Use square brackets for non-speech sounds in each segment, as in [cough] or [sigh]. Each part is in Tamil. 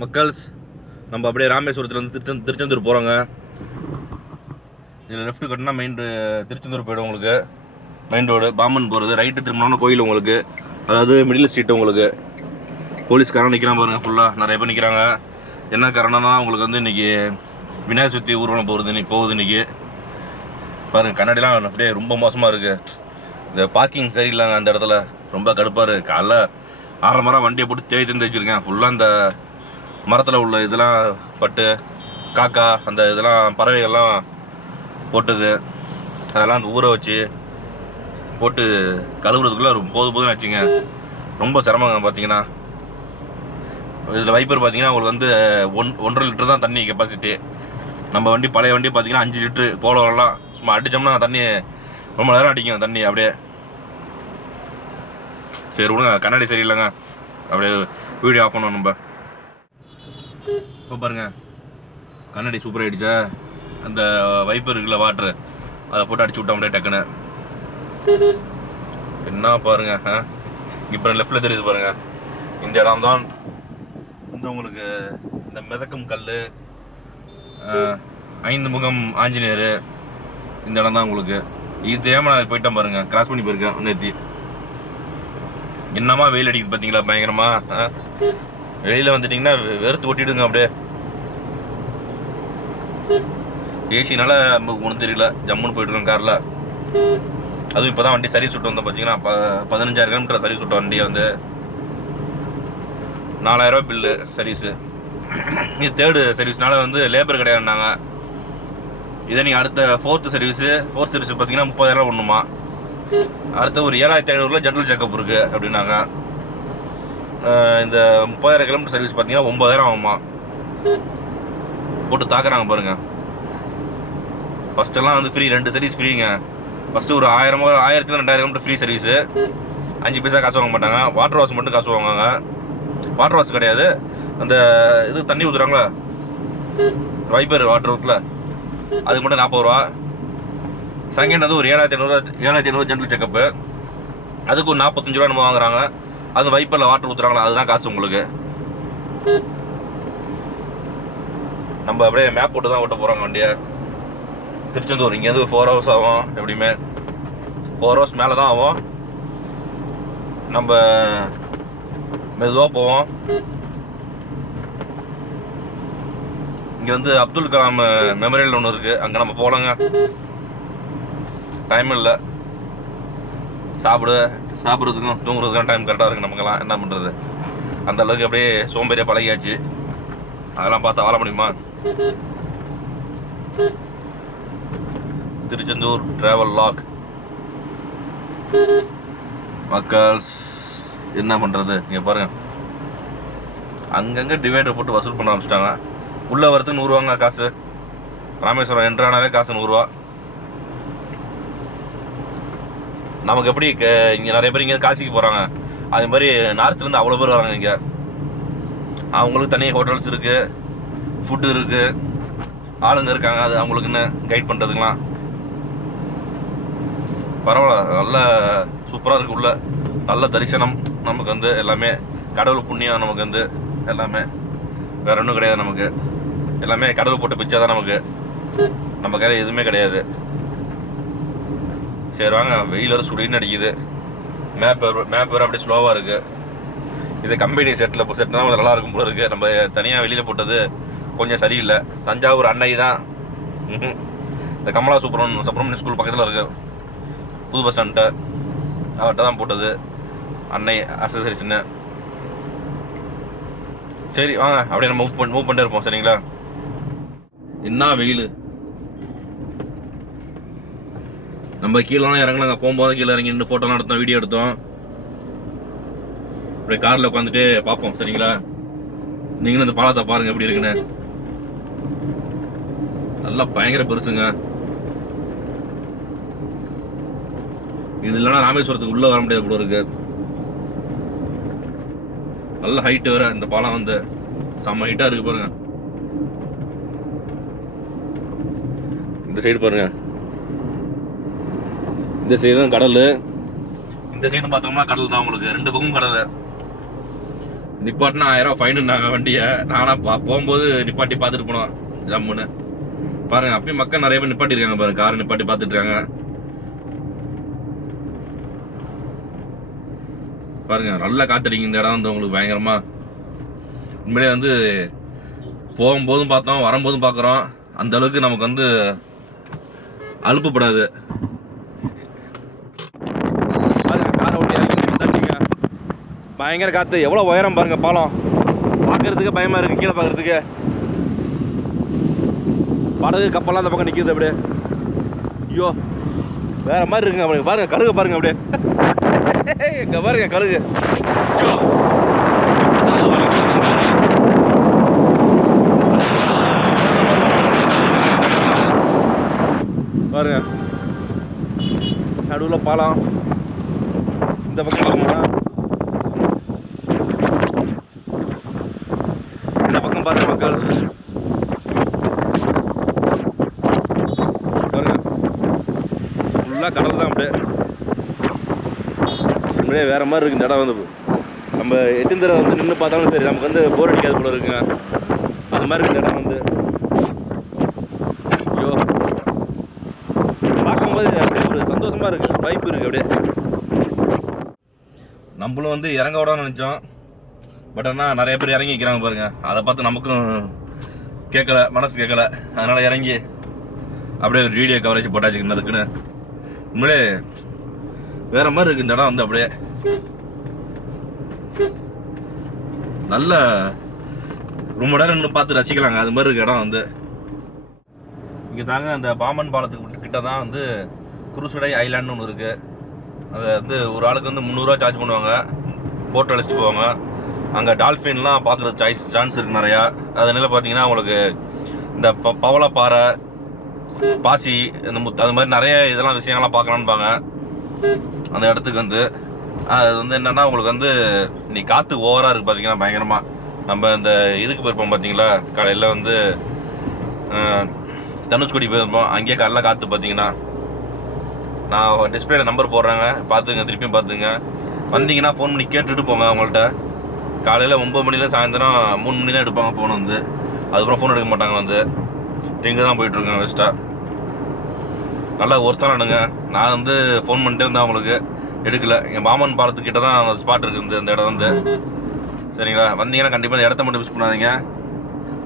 மக்கள்ஸ் நம்ம அப்படியே ராமேஸ்வரத்துலேருந்து திருச்செந் திருச்செந்தூர் போகிறோங்க இதில் லெஃப்ட் கட்டினா மெயின் திருச்செந்தூர் போயிடும் உங்களுக்கு. மெயின் ரோடு பாம்பன் போகிறது ரைட்டு திரும்பினோன்னா கோயில் உங்களுக்கு. அதாவது மிடில் ஸ்ட்ரீட் உங்களுக்கு. போலீஸ்காரன் நிற்கிறான் பாருங்கள் ஃபுல்லாக நிறைய பேர் நிற்கிறாங்க என்ன காரணம்னா உங்களுக்கு வந்து இன்றைக்கி விநாயகர் சதுர்த்தி ஊர்வலம் போகிறது இன்னைக்கு போகுது இன்றைக்கி பாருங்கள் கண்ணாடிலாம் அப்படியே ரொம்ப மோசமாக இருக்குது இந்த பார்க்கிங் சரியில்லைங்க அந்த இடத்துல. ரொம்ப கடுப்பாக இருக்குது காலைல ஆறரை மரம் வண்டியை போட்டு தேய் தந்து வச்சுருக்கேன் ஃபுல்லாக இந்த மரத்தில் உள்ள இதெல்லாம் பட்டு காக்கா அந்த இதெல்லாம் பறவைகள்லாம் போட்டது. அதெல்லாம் அந்த ஊற வச்சு போட்டு கழுவுறதுக்குள்ளே ரொம்ப போது போதுன்னு வச்சுங்க ரொம்ப சிரமங்க பார்த்தீங்கன்னா இதில் வைப்பர் பார்த்தீங்கன்னா உங்களுக்கு வந்து ஒன் ஒன்றரை லிட்டர் தான் தண்ணி கெப்பாசிட்டி நம்ம வண்டி பழைய வண்டி பார்த்தீங்கன்னா அஞ்சு லிட்ரு போலவரெல்லாம் சும்மா அடித்தோம்னா தண்ணி ரொம்ப நேரம் அடிக்கும் தண்ணி அப்படியே. சரி விடுங்க கண்ணாடி சரியில்லைங்க. அப்படியே வீடியோ ஆஃப் பண்ணுவோம் நம்ம. இப்போ பாருங்க. கண்ணாடி சூப்பர் ஆயிடுச்சா? அந்த வைப்பர் இருக்குல்ல வாட்ரு அதை போட்டு அடிச்சு விட்டோம் அப்படியே டக்குன்னு. என்ன பாருங்க ஆ? இப்போ லெஃப்டில் தெரியுது பாருங்க. இந்த இடம் தான் வந்து உங்களுக்கு இந்த மிதக்கும் கல் ஐந்து முகம் ஆஞ்சநேயர். இந்த இடம் தான் உங்களுக்கு. இது தேவை நான் போயிட்டேன் பாருங்க. கிராஸ் பண்ணி போயிருக்கேன் நேத்தி என்னமா வெயில் அடிக்குது பார்த்தீங்களா பயங்கரமா வெளியில வந்துட்டீங்கன்னா வெறுத்து ஒட்டிடுங்க அப்படியே. ஏசினால நமக்கு ஒன்றும் தெரியல. ஜம்முன்னு போயிட்டு இருக்கோம் காரில். அதுவும் இப்போ தான் வண்டி சர்வீஸ் விட்டு வந்தோம் பார்த்தீங்கன்னா ப பதினஞ்சாயிரம் கிலோமீட்டர் சர்வீஸ் விட்ட வண்டியை வந்து. நாலாயிரரூவா பில்லு சர்வீஸு. இது தேர்டு சர்வீஸ்னால வந்து லேபர் கிடையாதுனாங்க இதே நீங்கள் அடுத்த ஃபோர்த்து சர்வீஸு ஃபோர்த் சர்வீஸ் பார்த்தீங்கன்னா முப்பதாயிரம் ஒன்றுமா அடுத்த ஒரு ஏழாயிரத்தி ஐநூறுல ஜென்ரல் செக்கப் இருக்கு அப்படின்னாங்க. இந்த முப்பதாயிரம் கிலோமீட்டர் சர்வீஸ் பார்த்தீங்கன்னா ஒன்பதாயிரம் ஆகுமா போட்டு தாக்குறாங்க பாருங்கள் ஃபஸ்ட்டெல்லாம் வந்து ஃப்ரீ ரெண்டு சர்வீஸ் ஃப்ரீங்க ஃபஸ்ட்டு ஒரு ஆயிரம் ஆயிரத்துல ரெண்டாயிரம் கிலோமீட்டர் ஃப்ரீ சர்வீஸு அஞ்சு பைசா காசு வாங்க மாட்டாங்க. வாட்டர் வாஷ் மட்டும் காசு வாங்குவாங்க. வாட்டர் வாஷ் கிடையாது. அந்த இது தண்ணி ஊற்றுறாங்களா வைப்பர் வாட்டர் ஊற்றுல அதுக்கு மட்டும் நாற்பது ரூபா. செகண்ட் வந்து ஒரு ஏழாயிரத்தி ஐநூறுரூவா ஏழாயிரத்தி ஐநூறுரூவா ஜென்ரல் செக்கப்பு அதுக்கு ஒரு நாற்பத்தஞ்சு ரூபா நம்ம வாங்குறாங்க. அது வைப்பரில் வாட்டர் ஊற்றுறாங்களா அதுதான் காசு உங்களுக்கு. நம்ம அப்படியே மேப் போட்டு தான் ஓட்ட போகிறாங்க வண்டியை. திருச்செந்தூர் இங்கேருந்து ஃபோர் ஹவர்ஸ் ஆகும் எப்படியுமே. ஃபோர் ஹவர்ஸ் மேலே தான் ஆகும். நம்ம மெதுவாக போவோம். இங்கே வந்து அப்துல் கலாம் மெமரியல் ஒன்று இருக்குது அங்கே நம்ம போகலாங்க டைம் இல்லை. சாப்பிடு. சாப்பிட்றதுக்கும் தூங்குறதுக்கும் டைம் கரெக்டாக இருக்குது நமக்கெல்லாம் என்ன பண்ணுறது அந்த அளவுக்கு அப்படியே சோம்பேறியாக பழகியாச்சு. அதெல்லாம் பார்த்தா வாழ முடியுமா? திருச்செந்தூர் டிராவல் லாக் மக்கள்ஸ் என்ன பண்ணுறது இங்கே பாருங்க. அங்கங்கே டிவைடர் போட்டு வசூல் பண்ண ஆரம்பிச்சிட்டாங்க. உள்ளே வரதுக்கு நூறுவாங்க காசு. ராமேஸ்வரம் என்றானாலே காசு நூறுரூவா நமக்கு எப்படி க- நிறைய பேர் இங்கே காசிக்கு போகிறாங்க அதே மாதிரி நார்த்துலேருந்து அவ்வளோ பேர் வராங்க இங்கே. அவங்களுக்கு தனி ஹோட்டல்ஸ் இருக்குது ஃபுட்டு இருக்குது ஆளுங்க இருக்காங்க அது அவங்களுக்குன்னு கைட் பண்றதுக்கெல்லாம். பரவாயில்ல நல்ல சூப்பராக இருக்குது உள்ள. நல்ல தரிசனம் நமக்கு வந்து எல்லாமே. கடவுள் புண்ணியம் நமக்கு வந்து எல்லாமே. வேற ஒன்றும் கிடையாது நமக்கு. எல்லாமே கடவுள் போட்ட பிச்சை தான் நமக்கு. நம்ம கையில் எதுவுமே கிடையாது. சரி வாங்க வெயில் வர சுடின்னு அடிக்குது. மேப் மேப் வேறு அப்படியே ஸ்லோவாக இருக்குது இது கம்பெனி செட்டில் செட்டில் தான் நல்லா இருக்கும் போல இருக்குது நம்ம தனியாக வெளியில் போட்டது கொஞ்சம் சரியில்லை. தஞ்சாவூர் அன்னை தான். ம்ஹும். இந்த கமலா சுப்ரமணியன் சுப்ரமணிய ஸ்கூல் பக்கத்தில் இருக்குது புது பஸ் ஸ்டாண்ட்கிட்ட அவர்கிட்ட தான் போட்டது. அன்னை அசசரிஸ்னு சரி வாங்க. அப்படியே நம்ம மூவ் பண்ணி மூவ் பண்ணிட்டு இருப்போம். சரிங்களா? என்ன வெயில்? நம்ம கீழே இறங்கினாங்க போகும்போது கீழே இறங்கி நின்று ஃபோட்டோலாம் எடுத்தோம் வீடியோ எடுத்தோம். அப்படியே காரில் உட்காந்துட்டு பார்ப்போம் சரிங்களா? நீங்களும் இந்த பாலத்தை பாருங்க எப்படி இருக்குன்னு. நல்லா பயங்கர பெருசுங்க. இது இல்லைன்னா ராமேஸ்வரத்துக்கு உள்ளே வர முடியாது போல இருக்கு. நல்ல ஹைட் வேற இந்த பாலம் வந்து. செம்ம ஹைட்டாக இருக்கு பாருங்க. இந்த சைடு பாருங்க. இந்த சைடு தான் கடல். இந்த சைடு பார்த்தோம்னா கடல் தான் உங்களுக்கு. ரெண்டு பக்கமும் கடல். நிப்பாட்டினா ஆயிரம் ஃபைனுன்னாங்க வண்டியை. நானா பா போகும்போது நிப்பாட்டி பார்த்துட்டு போனோம். ஜம்முன்னு. பாருங்க அப்பயும் மக்கள் நிறைய பேர் நிப்பாட்டி இருக்காங்க பாருங்க. காரை நிப்பாட்டி பார்த்துட்டு இருக்காங்க பாருங்க நல்லா காத்தடிங்க இந்த இடம் வந்து உங்களுக்கு பயங்கரமா. உண்மையிலே வந்து போகும்போதும் பார்த்தோம் வரும்போதும் பார்க்குறோம். அந்த அளவுக்கு நமக்கு வந்து அலுப்புப்படாது பாருங்க காரை ஓட்டி இறங்கி தட்டிங்க பயங்கர காத்து. எவ்வளோ உயரம் பாருங்க பாலம். பார்க்கறதுக்கு பயமா இருக்கு கீழே பார்க்கறதுக்கு படகு கப்பல்லாம் அந்த பக்கம் நிற்கிது அப்படியே. ஐயோ வேற மாதிரி இருக்குங்க அப்படியே. பாருங்க கழுகு பாருங்க அப்படியே. [laughs] இங்கே பாருங்க கழுகு. ஐயோ. பாருங்க, நடுவில் பாலம். இந்த பக்கம் பாருங்க இந்த பக்கம் பாருங்க மக்கள் பாருங்க. ஃபுல்லாக கடல் தான் அப்படியே. அப்படியே வேற மாதிரி இருக்குது இந்த இடம் வந்து. நம்ம எத்தனை தடவை வந்து நின்று பார்த்தாலும் சரி நமக்கு வந்து போர் அடிக்காது போல இருக்குங்க. அது மாதிரி இருக்குது இடம் வந்து. ஐயோ. பார்க்கும்போது அப்படியே ஒரு சந்தோஷமாக இருக்கு. வாய்ப்பு இருக்குது அப்படியே. நம்மளும் வந்து இறங்க விடான்னு நினச்சோம். பட் ஆனால் நிறைய பேர் இறங்கி வைக்கிறாங்க பாருங்க. அதை பார்த்து நமக்கும் கேட்கல மனசு கேட்கல. அதனால இறங்கி அப்படியே ஒரு வீடியோ கவரேஜ் போட்டாச்சு இருக்குன்னு உண்மையிலே வேற மாதிரி இருக்கு இந்த இடம் வந்து அப்படியே. நல்ல ரொம்ப நேரம் நின்று பார்த்து ரசிக்கலாங்க. அது மாதிரி இருக்க இடம் வந்து. இங்கே தாங்க அந்த பாமன் பாலத்துக்கு கிட்ட தான் வந்து குருசுடை ஐலாண்டுன்னு ஒன்று இருக்குது அது வந்து ஒரு ஆளுக்கு வந்து முந்நூறுரூவா சார்ஜ் பண்ணுவாங்க. போட் அழைச்சிட்டு போவாங்க. அங்கே டால்ஃபின்லாம் பார்க்குறது சாய்ஸ் சான்ஸ் இருக்குது நிறையா. அதனால பார்த்தீங்கன்னா உங்களுக்கு இந்த ப பவளப்பாறை பாசி இந்த முத்து அது மாதிரி நிறைய இதெல்லாம் விஷயங்கள்லாம் பார்க்கலான்பாங்க அந்த இடத்துக்கு வந்து அது வந்து என்னென்னா உங்களுக்கு வந்து நீ காற்று ஓவராக இருக்குது பார்த்தீங்கன்னா பயங்கரமாக நம்ம இந்த இதுக்கு போயிருப்போம் பார்த்தீங்களா? காலையில் வந்து தனுஷ்கோடி போயிருப்போம். அங்கேயே காலைல காற்று பார்த்தீங்கன்னா. நான் டிஸ்பிளேல நம்பர் போடுறேங்க. பார்த்துங்க திருப்பியும் பார்த்துங்க. வந்தீங்கன்னா ஃபோன் பண்ணி கேட்டுட்டு போங்க அவங்கள்ட்ட. காலையில் ஒம்பது மணில சாயந்தரம் மூணு மணிலாம் எடுப்பாங்க ஃபோன் வந்து. அதுக்கப்புறம் ஃபோன் எடுக்க மாட்டாங்க வந்து. இங்கே தான் போயிட்டுருக்கேன் வெஸ்ட்டாக நல்லா ஒருத்தனானுங்க நான் வந்து ஃபோன் பண்ணிட்டே இருந்தேன் அவங்களுக்கு. எடுக்கல. என் பாமன் பாலத்துக்கிட்ட தான் அந்த ஸ்பாட் இருக்குது இந்த- இடம் வந்து. சரிங்களா? வந்தீங்கன்னா கண்டிப்பாக இந்த இடத்த மட்டும் மிஸ் பண்ணாதீங்க.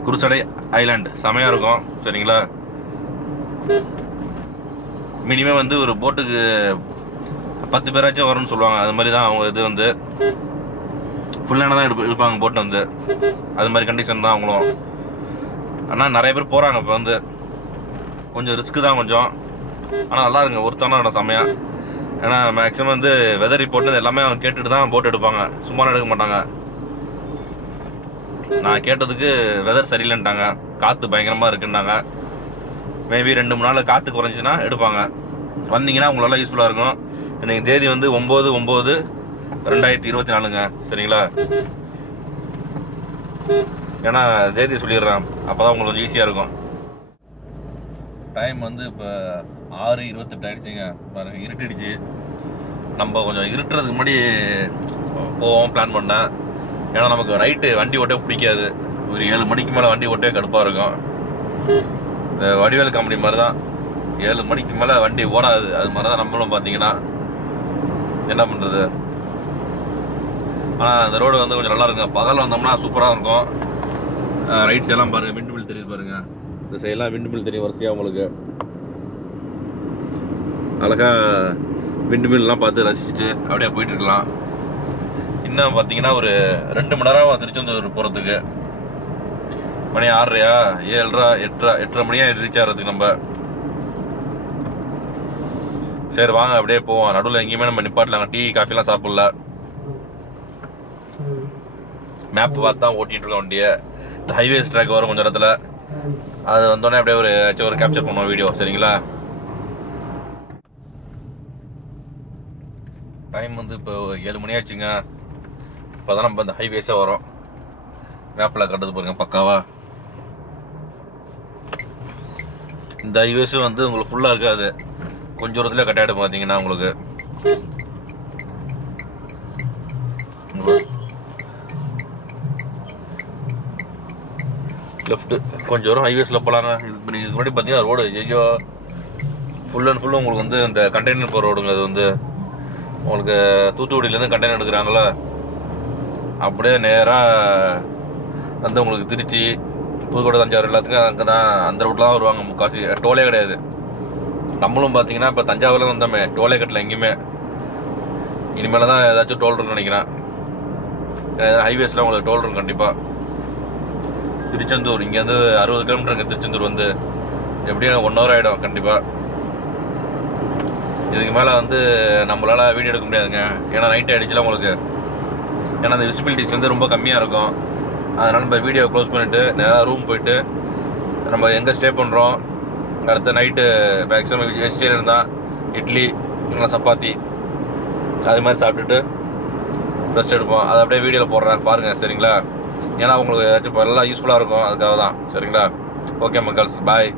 குருசடை ஐலாண்டு செமையாக இருக்கும். சரிங்களா? மினிமம் வந்து ஒரு போட்டுக்கு பத்து பேராச்சும் வரும்னு சொல்லுவாங்க. அது மாதிரி தான் அவங்க இது வந்து. ஃபுல்லான தான் எடுப்ப இருப்பாங்க போட்டு வந்து. அது மாதிரி கண்டிஷன் தான் அவங்களும். ஆனால் நிறைய பேர் போகிறாங்க இப்போ வந்து. கொஞ்சம் ரிஸ்க்கு தான் கொஞ்சம். ஆனால் நல்லா இருங்க. ஒருத்தான இடம் செம்மையாக ஏன்னா மேக்ஸிமம் வந்து வெதர் ரிப்போர்ட் எல்லாமே அவங்க கேட்டுட்டு தான் போட்டு எடுப்பாங்க. சும்மா எடுக்க மாட்டாங்க. நான் கேட்டதுக்கு வெதர் சரியில்லைன்ட்டாங்க. காற்று பயங்கரமாக இருக்குன்னாங்க. மேபி ரெண்டு மூணு நாள் காற்று குறைஞ்சின்னா எடுப்பாங்க. வந்தீங்கன்னா உங்களால் யூஸ்ஃபுல்லாக இருக்கும். இன்றைக்கி தேதி வந்து ஒம்பது ஒம்பது. ரெண்டாயிரத்தி இருபத்தி நாலுங்க சரிங்களா? ஏன்னா தேதி சொல்லிடுறேன். அப்போ தான் உங்களுக்கு கொஞ்சம் ஈஸியாக இருக்கும். டைம் வந்து இப்போ ஆறு இருபத்தெட்டு ஆயிடுச்சுங்க. பாருங்கள் இருட்டிடுச்சு. நம்ம கொஞ்சம் இருட்டுறதுக்கு முன்னாடி போவோம் பிளான் பண்ணேன் ஏன்னா நமக்கு நைட்டு வண்டி ஓட்டவே பிடிக்காது. ஒரு ஏழு மணிக்கு மேலே வண்டி ஓட்டவே கடுப்பாக இருக்கும். இந்த வடிவேல் கம்பெனி மாதிரி தான் ஏழு மணிக்கு மேலே வண்டி ஓடாது. அது மாதிரி தான் நம்மளும் பார்த்தீங்கன்னா என்ன பண்ணுறது ஆனால் இந்த ரோடு வந்து கொஞ்சம் நல்லா இருக்குங்க. பகல் வந்தோம்னா சூப்பராக இருக்கும். ரைட்ஸ் எல்லாம் பாருங்கள் விண்டு மில் தெரியுது பாருங்கள் இந்த சைடெல்லாம் விண்டு மில் தெரியும் வரிசையாக உங்களுக்கு. அழகாக விண்டு மில்லாம் பார்த்து ரசிச்சுட்டு அப்படியே போயிட்டுருக்கலாம் இன்னும் பார்த்தீங்கன்னா ஒரு ரெண்டு மணி நேரம் திருச்செந்தூர் போகிறதுக்கு மணி ஆறரையா? ஏழ்ரா எட்டரை எட்டரை மணியா ரீச் ஆகிறதுக்கு நம்ம. சரி வாங்க அப்படியே போவோம். நடுவில் எங்கேயுமே நம்ம நிப்பாட்டலாங்க டீ காஃபிலாம் சாப்பிடல. மேப் பார்த்து தான் ஓட்டிட்டு இருக்கோம் வண்டியை. இந்த ஹைவேஸ் ட்ராக் வரும் கொஞ்சம் இடத்துல அது வந்தோடனே அப்படியே ஒரு ஏதாச்சும் ஒரு கேப்சர் பண்ணுவோம் வீடியோ சரிங்களா? டைம் வந்து இப்போ ஏழு மணி ஆச்சுங்க. இப்போ தான் நம்ம இந்த ஹைவேஸாக வரோம். மேப்பில் கட்டுறது பாருங்க பக்காவா. இந்த ஹைவேஸும் வந்து உங்களுக்கு ஃபுல்லாக இருக்காது. கொஞ்சம் தூரத்தில் கட்டாயிடும் பார்த்தீங்கன்னா உங்களுக்கு. லெஃப்ட்டு கொஞ்சம் தூரம் ஹைவேஸில் போகலாங்க இது நீங்கள் இதுக்கு முன்னாடி பார்த்தீங்கன்னா ரோடு ஐயோ ஃபுல் அண்ட் ஃபுல்லும் உங்களுக்கு வந்து இந்த கண்டெய்னர் போகிற ரோடுங்க அது வந்து உங்களுக்கு தூத்துக்குடியிலேருந்து கண்டெய்னர் எடுக்கிறாங்களா அப்படியே நேராக வந்து உங்களுக்கு திருச்சி புதுக்கோட்டை தஞ்சாவூர் எல்லாத்துக்கும் அங்கே தான் அந்த ரோட்டில் தான் வருவாங்க முக்காசி டோலே கிடையாது. நம்மளும் பார்த்தீங்கன்னா இப்போ தஞ்சாவூரில் வந்தோமே டோலே கட்டல எங்கேயுமே. இனிமேல் தான் ஏதாச்சும் டோல் இருக்குன்னு நினைக்கிறேன். ஹைவேஸில் உங்களுக்கு டோல் இருக்கும் கண்டிப்பாக திருச்செந்தூர். இங்கேருந்து அறுபது கிலோமீட்டருங்க திருச்செந்தூர் வந்து எப்படியும் ஒன் ஹவர் ஆகிடும் கண்டிப்பாக இதுக்கு மேலே வந்து நம்மளால் வீடியோ எடுக்க முடியாதுங்க. ஏன்னா நைட் ஆகிடுச்சுல உங்களுக்கு. ஏன்னா அந்த விசிபிலிட்டிஸ் வந்து ரொம்ப கம்மியாக இருக்கும். அதனால் நம்ம வீடியோ க்ளோஸ் பண்ணிவிட்டு நேராக ரூம் போயிட்டு நம்ம எங்கே ஸ்டே பண்ணுறோம் அடுத்த நைட்டு மேக்ஸிமம் வெஜிடேரியன் தான் இட்லி சப்பாத்தி அது மாதிரி சாப்பிட்டுட்டு ரெஸ்ட் எடுப்போம். அதை அப்படியே வீடியோவில் போடுறேன். பாருங்கள் சரிங்களா? ஏன்னா உங்களுக்கு ஏதாச்சும் எல்லாம் யூஸ்ஃபுல்லாக இருக்கும் அதுக்காக தான் சரிங்களா? ஓகே மக்கள்ஸ். பாய்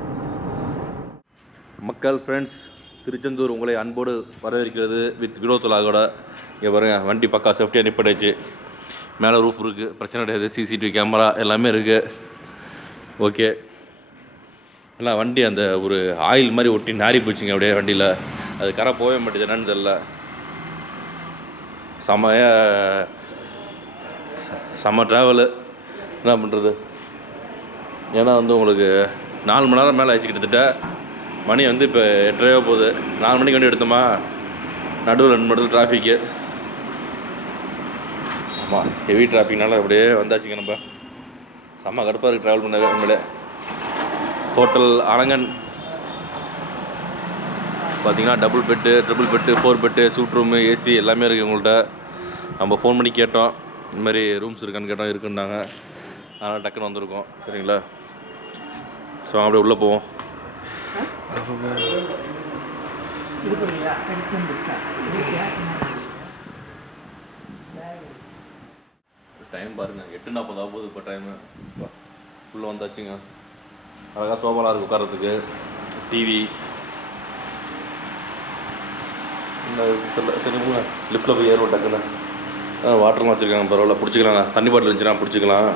மக்கள் ஃப்ரெண்ட்ஸ் திருச்செந்தூர் உங்களை அன்போடு வரவேற்கிறது வித் வினோத்துலாகோட இங்கே பாருங்க வண்டி பக்கா சேஃப்டியாக நிப்பட்டாச்சு மேலே ரூஃப் இருக்குது பிரச்சனை கிடையாது சிசிடிவி கேமரா எல்லாமே இருக்குது ஓகே எல்லாம் வண்டி அந்த ஒரு ஆயில் மாதிரி ஒட்டி நாரி போச்சுங்க அப்படியே வண்டியில். அது கரை போகவே மாட்டேது என்னன்னு தெரில செமையாக செம்ம ட்ராவலு என்ன பண்ணுறது ஏன்னா வந்து உங்களுக்கு நாலு மணி நேரம் மேலே ஆயிடுச்சு கிட்டத்தட்ட. மணி வந்து இப்போ எட்டரையோ போகுது. நாலு மணிக்கு வண்டி எடுத்தோமா? நடுவில் ரெண்டு மணி டிராஃபிக்கு ஆமாம் ஹெவி டிராஃபிக்னால அப்படியே வந்தாச்சுங்க நம்ம. செம்ம கடுப்பாக இருக்குது ட்ராவல் பண்ணவே உண்மையிலே ஹோட்டல் அலங்கன். பார்த்தீங்கன்னா double bed triple bed four bed suite room AC எல்லாமே இருக்குது உங்கள்கிட்ட நம்ம ஃபோன் பண்ணி கேட்டோம். இந்த மாதிரி ரூம்ஸ் இருக்கான்னு கேட்டோம் இருக்குன்னாங்க. அதனால் டக்குன்னு வந்திருக்கோம். சரிங்களா? ஸோ அப்படியே உள்ளே போவோம். டைம் பாருங்க. எட்டு நாற்பது ஆகுது இப்போ டைமு உள்ளே வந்தாச்சுங்க. அழகாக சோபாலாக இருக்குது உட்கார்றதுக்கு. டிவி இந்த லிஃப்ட்டில் போய் ஏறுவோம் டக்குன்னு. வாட்டர்லாம் வச்சுருக்காங்க பரவாயில்ல. பிடிச்சிக்கலாங்க. தண்ணி பாட்டில் இருந்துச்சுன்னா பிடிச்சிக்கலாம்.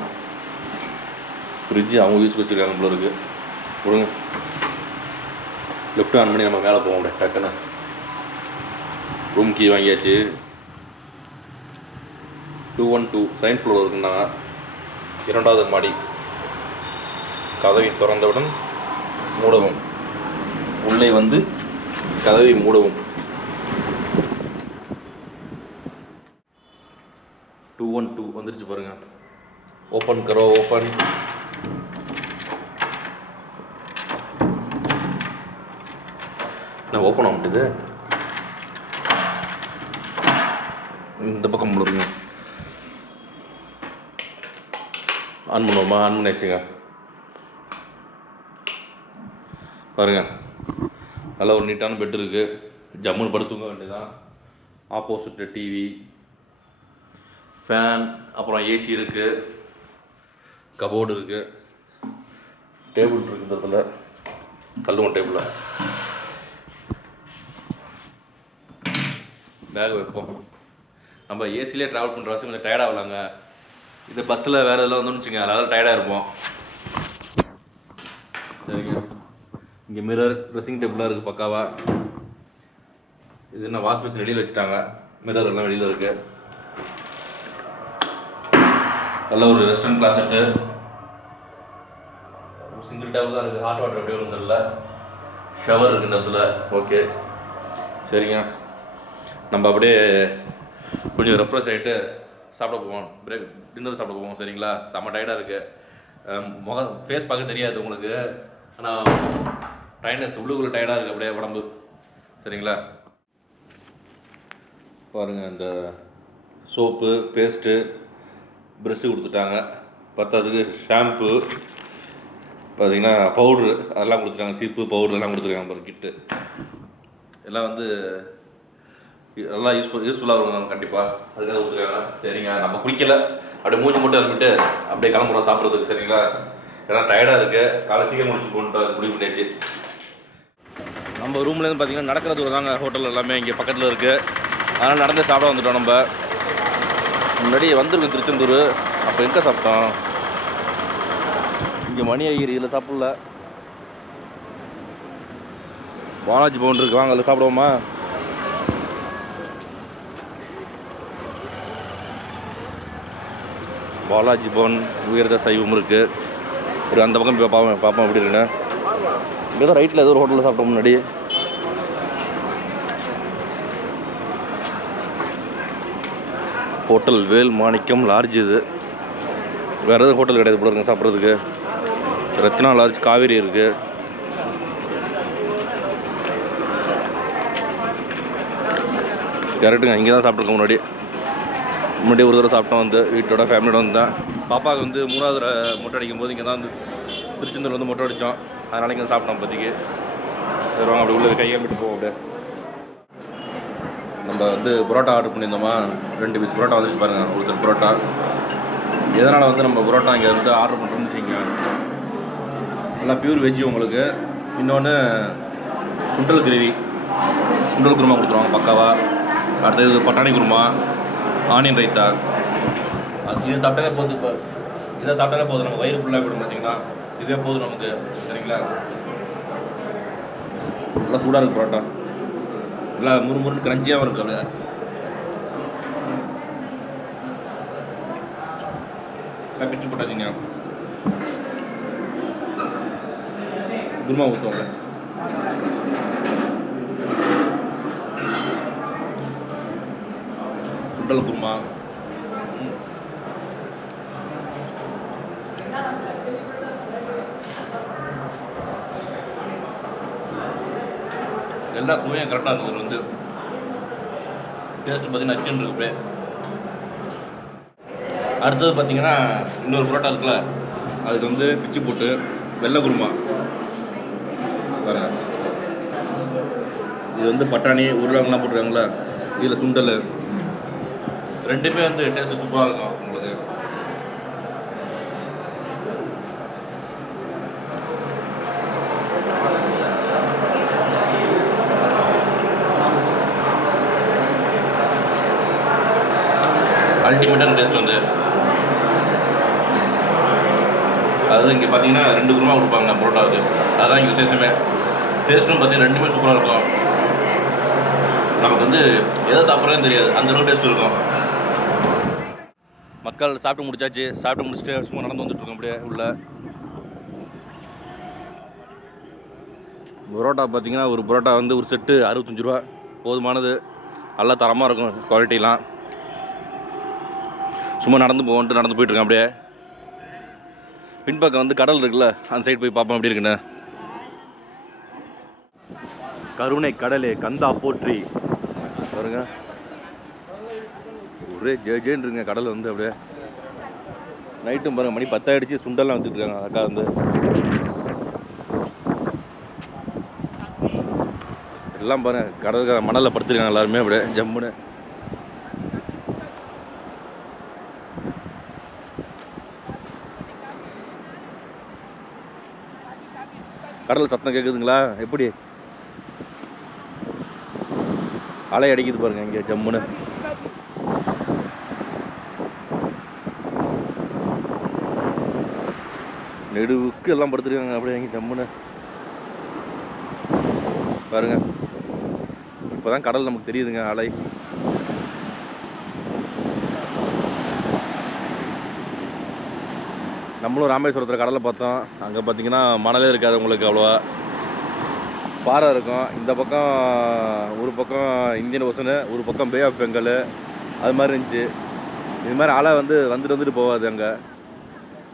ஃப்ரிட்ஜு அவங்க யூஸ் வச்சுருக்காங்க போல இருக்குது கொடுங்க லிஃப்ட் ஆன் பண்ணி நம்ம மேலே போவோம் அப்படியே டக்குன்னு. ரூம் கீ வாங்கியாச்சு. Two one two second floor இருக்குன்னாங்க. இரண்டாவது மாடி. கதவை திறந்தவுடன் மூடவும். உள்ளே வந்து கதவை மூடவும். டூ ஒன் டூ வந்துருச்சு பாருங்கள் ஓப்பன் கரோ ஓப்பன் நான் ஓப்பன் ஆக முடியுது இந்த பக்கம் முழுங்க. ஆன் பண்ணுவோமா? ஆன் பண்ணி வச்சுங்க பாருங்க. நல்ல ஒரு நீட்டான பெட் இருக்கு. ஜம்முன்னு படுத்துங்க வேண்டியதான் ஆப்போசிட்டு டிவி ஃபேன் அப்புறம் ஏசி இருக்கு. கபோர்டு இருக்கு. டேபிள் இருக்குது இந்த இடத்துல. தள்ளுவோம் டேபிளில் பேக் வைப்போம். நம்ம ஏசிலே ட்ராவல் பண்ணுற வசதி கொஞ்சம் டயர்டாகலாங்க இது பஸ்ஸில் வேறு இதெல்லாம் வந்தோம்னு வச்சுங்க அதனால டயர்டாக இருப்போம். சரிங்க. இங்கே மிரர் ட்ரெஸ்ஸிங் டேபிளாக இருக்குது பக்காவாக இது என்ன வாஷ் மிஷின் வெளியில் வச்சுட்டாங்க. மிரர் எல்லாம் வெளியில் இருக்குது நல்ல ஒரு வெஸ்டர்ன் கிளாசெட்டு சிங்கிள் டேபிள் தான் இருக்குது ஹாட் வாட்டர் எப்படி ஒன்றும் தெரியல. ஷவர் இருக்குது இந்த இடத்துல. ஓகே சரிங்க. நம்ம அப்படியே கொஞ்சம் ரெஃப்ரெஷ் ஆகிட்டு சாப்பிட போவோம். பிரேக் டின்னர் சாப்பிட போவோம் சரிங்களா? செம்ம டயர்டாக இருக்குது முகம் ஃபேஸ் பார்க்க தெரியாது உங்களுக்கு. ஆனால் டயர்னஸ் உள்ளுக்குள்ளே டயர்டாக இருக்குது அப்படியே உடம்பு. சரிங்களா? பாருங்கள் இந்த சோப்பு பேஸ்ட்டு ப்ரெஷ்ஷு கொடுத்துட்டாங்க. பத்தாததுக்கு ஷாம்பு பார்த்தீங்கன்னா பவுட்ரு அதெல்லாம் கொடுத்துட்டாங்க. சீப்பு பவுட்ரு எல்லாம் கொடுத்துருக்காங்க பாருங்க கிட்டு எல்லாம் வந்து நல்லா யூஸ்ஃபுல் யூஸ்ஃபுல்லாக இருக்கும் கண்டிப்பாக அதுக்காக கொடுத்துருக்காங்க. சரிங்க நம்ம குளிக்கல அப்படியே மூஞ்சி மட்டும் இருந்துட்டு அப்படியே கிளம்புறோம் சாப்பிட்றதுக்கு சரிங்களா? ஏன்னா டயர்டாக இருக்குது காலை சீக்கிரம் முடிச்சு போட்டு முடிவு பண்ணியாச்சு. நம்ம ரூம்லேருந்து பார்த்தீங்கன்னா நடக்கிற தூரம் தாங்க. ஹோட்டல் எல்லாமே இங்கே பக்கத்தில் இருக்குது அதனால் நடந்து சாப்பிட வந்துட்டோம் நம்ம. முன்னாடி வந்திருக்கோம் திருச்செந்தூர். அப்போ எங்கே சாப்பிட்டோம்? இங்கே மணி ஐயர் இதில் சாப்பிடல. பாலாஜி பவுன் இருக்கு. வாங்க அதில் சாப்பிடுவோமா? பாலாஜி பவன் உயர்த சைவம் இருக்குது ஒரு அந்த பக்கம் போய் பார்ப்போம் பார்ப்போம் எப்படி இருக்குன்னு. இங்கே தான் ரைட்டில் ஏதோ ஒரு ஹோட்டலில் சாப்பிட்டோம் முன்னாடி. ஹோட்டல் வேல் மாணிக்கம் லார்ஜ் இது. வேறு எதுவும் ஹோட்டல் கிடையாது போல இருக்குங்க சாப்பிட்றதுக்கு. ரத்னா லார்ஜ் காவேரி இருக்குது கரெக்டுங்க இங்கே தான் சாப்பிட்ருக்கோம் முன்னாடி. முன்னாடி ஒரு தடவை சாப்பிட்டோம் வந்து வீட்டோட ஃபேமிலியோட வந்தேன். பாப்பாவுக்கு வந்து மூணாவது தடவை மொட்டை அடிக்கும் போது இங்கே தான் வந்து திருச்செந்தூர் வந்து மொட்டை அடித்தோம் அதனால் இங்கே சாப்பிட்டோம் இப்போதைக்கு. வருவாங்க வாங்க அப்படி உள்ள கையாம்பிட்டு போவோம் அப்படியே. நம்ம வந்து புரோட்டா ஆர்டர் பண்ணியிருந்தோமா? ரெண்டு பீஸ் புரோட்டா வந்துச்சு பாருங்கள் ஒரு சில புரோட்டா. எதனால் வந்து நம்ம புரோட்டா இங்கே வந்து ஆர்டர் பண்ணுறோம்னு வச்சுக்கோங்க நல்லா பியூர் வெஜ்ஜு உங்களுக்கு. இன்னொன்று சுண்டல் கிரேவி. சுண்டல் குருமா கொடுத்துருவாங்க பக்காவாக அடுத்தது பட்டாணி குருமா. ஆனியன் ரைத்தா. அது இது சாப்பிட்டாலே போதும் இப்போ. இதை சாப்பிட்டாலே போதும். நம்ம வயிறு ஃபுல்லாக போயிடும் பார்த்தீங்கன்னா இதே போதும் நமக்கு. சரிங்களா? நல்லா சூடாக இருக்குது பரோட்டா. நல்லா முறுமுறுன்னு கிரஞ்சியாகவும் இருக்கு அப்படியே. நல்லா பிச்சு போட்டாதீங்க. குருமா ஊற்றுவாங்க குண்டல் குருமா. எல்லா சுவையும் கரெக்டாக இருக்குது வந்து. டேஸ்ட் பார்த்தீங்கன்னா நச்சுன்னு இருக்கு அடுத்தது பார்த்தீங்கன்னா இன்னொரு புரோட்டா இருக்குல்ல அதுக்கு வந்து பிச்சு போட்டு வெள்ளை குருமா. பாருங்க. இது வந்து பட்டாணி உருளைங்கெலாம் போட்டுருக்காங்களா இதில் சுண்டல். ரெண்டுமே வந்து டேஸ்ட் சூப்பராக இருக்கும் உங்களுக்கு அல்டிமேட்டான டேஸ்ட் வந்து. அதாவது இங்கே பார்த்தீங்கன்னா ரெண்டு குருமா கொடுப்பாங்க பரோட்டாவுக்கு. அதுதான் இங்கே விசேஷமே. டேஸ்ட்டும் பார்த்தீங்கன்னா ரெண்டுமே சூப்பராக இருக்கும். நமக்கு வந்து எதை சாப்பிட்றதுன்னு தெரியாது. அந்த அளவுக்கு டேஸ்ட் இருக்கும். மக்கள் சாப்பிட்டு முடிச்சாச்சு. சாப்பிட்டு முடிச்சுட்டு சும்மா நடந்து வந்துட்டுருக்கோம் அப்படியே உள்ள. புரோட்டா பார்த்தீங்கன்னா ஒரு புரோட்டா வந்து ஒரு செட்டு அறுபத்தஞ்சு ரூபா. போதுமானது. நல்லா தரமாக இருக்கும் குவாலிட்டிலாம். சும்மா நடந்து போவோன்ட்டு நடந்து போயிட்டுருக்கேன் அப்படியே. பின்பக்கம் வந்து கடல் இருக்குல்ல அந்த சைடு போய் பார்ப்போம் எப்படி இருக்குன்னு. கருணை கடலே கந்தா போற்றி. பாருங்க. அப்படியே ஜே ஜேன்னு இருங்க கடல் வந்து அப்படியே நைட்டும் பாருங்க மணி பத்தாயிடுச்சு சுண்டெல்லாம் வந்துட்டுருக்காங்க அக்கா வந்து. எல்லாம் பாருங்க கடல் மணலில் படுத்துருக்காங்க எல்லாருமே அப்படியே ஜம்முன்னு. கடல் சத்தம் கேட்குதுங்களா எப்படி? அலை அடிக்குது பாருங்க இங்கே ஜம்முன்னு. நெடுவுக்கு எல்லாம் படுத்துருக்காங்க. அப்படியே இங்கே ஜம்முன்னு பாருங்க. இப்போதான் கடல் நமக்கு தெரியுதுங்க அலை. நம்மளும் ராமேஸ்வரத்தில் கடலை பார்த்தோம். அங்கே பார்த்தீங்கன்னா மணலே இருக்காது உங்களுக்கு அவ்வளோவா. பாறை இருக்கும். இந்த பக்கம் ஒரு பக்கம் இந்தியன் ஓசனு ஒரு பக்கம் பே ஆஃப் பெங்கல் அது மாதிரி இருந்துச்சு. இது மாதிரி அலை வந்து வந்துட்டு வந்துட்டு போகாது அங்கே.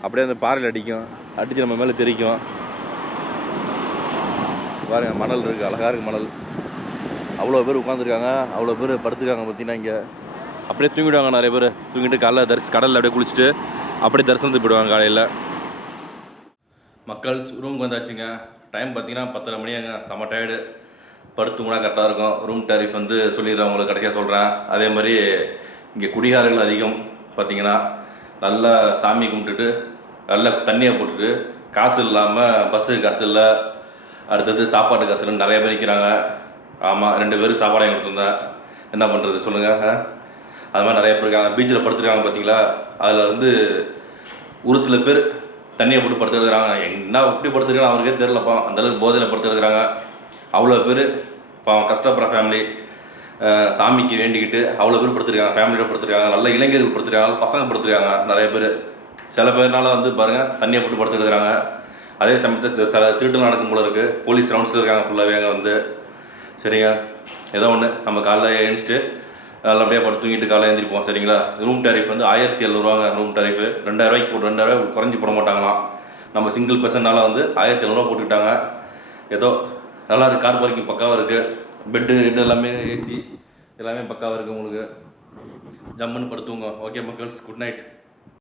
அப்படியே அந்த பாறையில் அடிக்கும். அடித்து நம்ம மேலே தெரிக்கும். பாருங்கள் மணல் இருக்குது அழகாக இருக்குது மணல். அவ்வளோ பேர் உட்காந்துருக்காங்க அவ்வளோ பேர் படுத்துருக்காங்க பார்த்தீங்கன்னா இங்கே. அப்படியே தூங்கிடுவாங்க நிறைய பேர். தூங்கிட்டு காலைல தரிசி கடலில் அப்படியே குளிச்சுட்டு அப்படியே தரிசனத்துக்கு போயிடுவாங்க காலையில். மக்கள் ரூமுக்கு வந்தாச்சுங்க. டைம் பார்த்தீங்கன்னா பத்தரை மணியாங்க. செம்ம டயர்டு படுத்துங்கன்னா கரெக்டாக இருக்கும். ரூம் டேரிஃப் வந்து சொல்லிடுறேன் உங்களுக்கு கடைசியாக சொல்கிறேன் அதே மாதிரி இங்கே குடிகாரர்கள் அதிகம் பார்த்தீங்கன்னா. நல்லா சாமி கும்பிட்டுட்டு நல்லா தண்ணியை போட்டுட்டு காசு இல்லாமல் பஸ்ஸுக்கு காசு இல்லை. அடுத்தது சாப்பாட்டு காசு இல்லைன்னு நிறைய பேர் நிற்கிறாங்க ஆமாம் ரெண்டு பேருக்கு சாப்பாடு கொடுத்துருந்தேன். என்ன பண்ணுறது சொல்லுங்கள் அது மாதிரி நிறைய பேர் இருக்காங்க. பீச்சில் படுத்துருக்காங்க பார்த்தீங்களா அதில் வந்து ஒரு சில பேர் தண்ணியை போட்டு படுத்துருக்குறாங்க. என்ன எப்படி படுத்துருக்காங்க அவருக்கே தெரிலப்பா அந்தளவுக்கு போதையில் படுத்துருக்குறாங்க. அவ்வளோ பேர் பாவம் கஷ்டப்படுற ஃபேமிலி சாமிக்கு வேண்டிக்கிட்டு அவ்வளோ பேர் படுத்துருக்காங்க. ஃபேமிலியோட படுத்துருக்காங்க. நல்ல இளைஞர்கள் படுத்துருக்காங்க. பசங்க படுத்துருக்காங்க. நிறைய பேர். சில பேர்னால வந்து பாருங்கள் தண்ணியை போட்டு படுத்துக்கிறாங்க அதே சமயத்தில் சில சில திருட்டு நடக்கும் போல இருக்குது போலீஸ் ரவுண்ட்ஸில் இருக்காங்க ஃபுல்லாகவே அங்கே வந்து. சரிங்க? ஏதோ ஒன்று நம்ம காலைல எழுந்துட்டு நல்லபடியாக படுத்து தூங்கிட்டு காலையில் எழுந்திரிப்போம் சரிங்களா? ரூம் டேரிஃப் வந்து ஆயிரத்தி எழுநூறுவாங்க ரூம் டேரிஃப் ரெண்டாயிரூவாய்க்கு போட்டு ரெண்டாயிரூவா குறைஞ்சி போட மாட்டாங்களாம். நம்ம சிங்கிள் பர்சன்னால் வந்து ஆயிரத்தி எழுநூறுவா போட்டுக்கிட்டாங்க. ஏதோ நல்லா இருக்குது கார் பார்க்கிங் பக்காவாக இருக்குது பெட்டு கிட்டு எல்லாமே ஏசி எல்லாமே பக்காவாக இருக்குது உங்களுக்கு. ஜம்முன்னு படுத்துங்க ஓகே மக்கள்ஸ் குட் நைட்